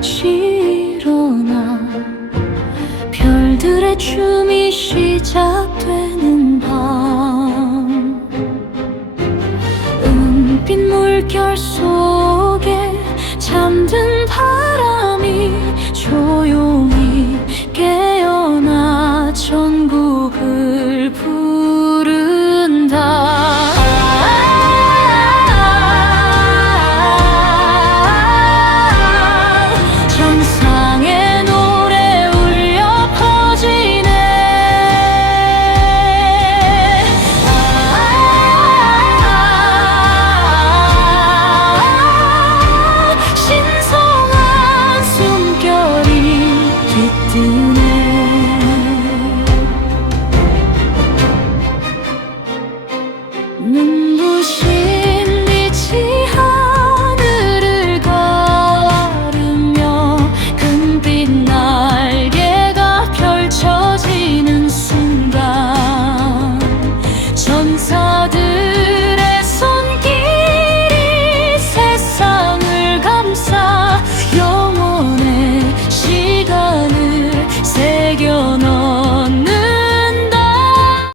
치러나 별들의 춤이 시작되는 밤 은빛 물결 속